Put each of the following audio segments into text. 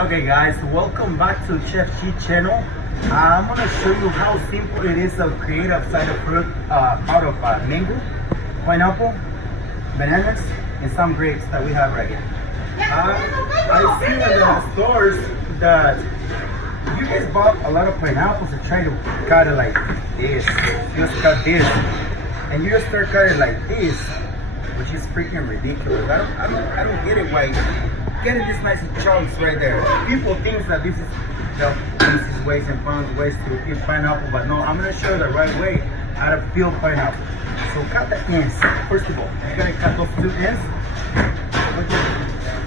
Okay guys, welcome back to Chef G channel. I'm gonna show you how simple it is to create a side of fruit out of mango, pineapple, bananas, and some grapes that we have right here. I see in the stores that you guys bought a lot of pineapples and try to cut it like this. Just cut this, and you just start cutting like this, which is freaking ridiculous. I don't get it. Why getting these nice chunks right there? People think that this is the easiest ways and fun ways to eat pineapple, but no. I'm gonna show you the right way how to peel pineapple. So cut the ends. First of all, you gotta cut those two ends.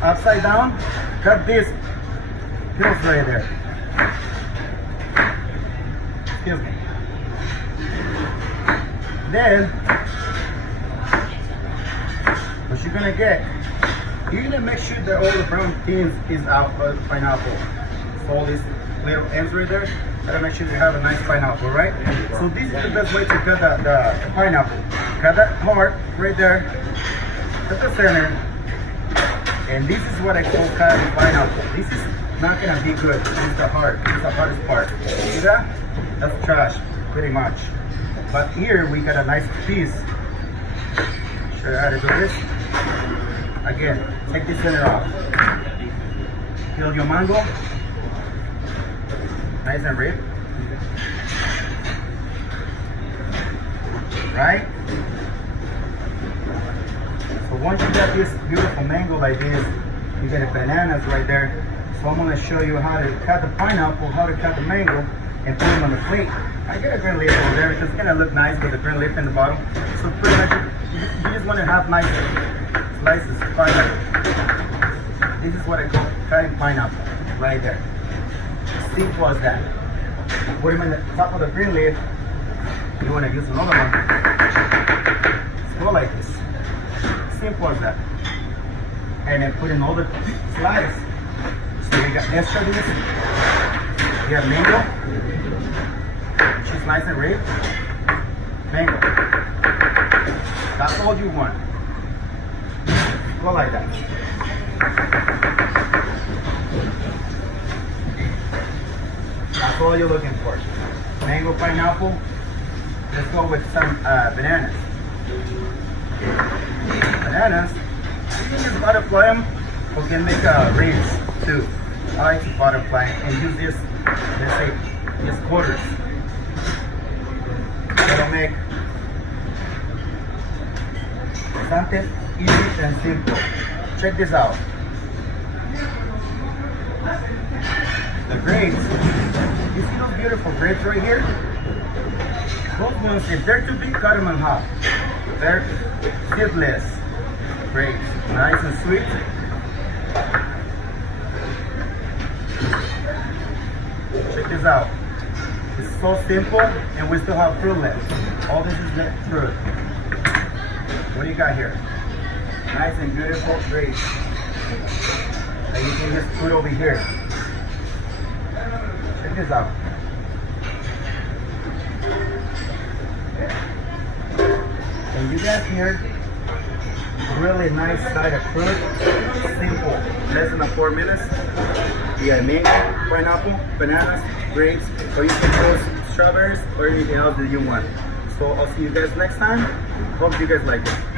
Upside down. Cut this. Peels right there. Excuse me. Then, what you're gonna get, you're gonna make sure that all the brown things is out of the pineapple. So all these little ends right there, gotta make sure you have a nice pineapple, right? So this is the best way to cut the pineapple. Cut that part right there, cut the center, and this is what I call cutting pineapple. This is not gonna be good. This is the hardest part. See that? That's trash, pretty much. But here we got a nice piece. Show you how to do this. Again, take the center off. Peel your mango. Nice and ripe. Right? So once you got this beautiful mango like this, you get the bananas right there. So I'm going to show you how to cut the pineapple, how to cut the mango, and put them on the plate. I got a green leaf over there because it's going to look nice with the green leaf in the bottom. So pretty much you just want to have nice slices of pineapple. This is what I call cutting pineapple, right there. Simple as that. Put them in the top of the green leaf. You want to use another one. Just go like this. Simple as that. And then put in all the slices. So you got extra this. You have mango. She's nice and ripe. Mango. That's all you want. Go like that. That's all you're looking for. Mango, pineapple. Let's go with some bananas. Bananas. You can just butterfly them, or you can make rings too. I like to butterfly and use this, let's say, these quarters. That'll make something easy and simple. Check this out. The grapes, you see those beautiful grapes right here? Those ones, if they're too big, cut them in half. They're seedless grapes, nice and sweet. Check this out. It's so simple, and we still have fruit left. All this is left fruit. What do you got here? Nice and beautiful grapes that you can just put over here. Check this out. And you got here really nice side of fruit. Simple, less than 4 minutes. You got mango, pineapple, bananas, grapes, or you can put strawberries or anything else that you want. So I'll see you guys next time. Hope you guys like it.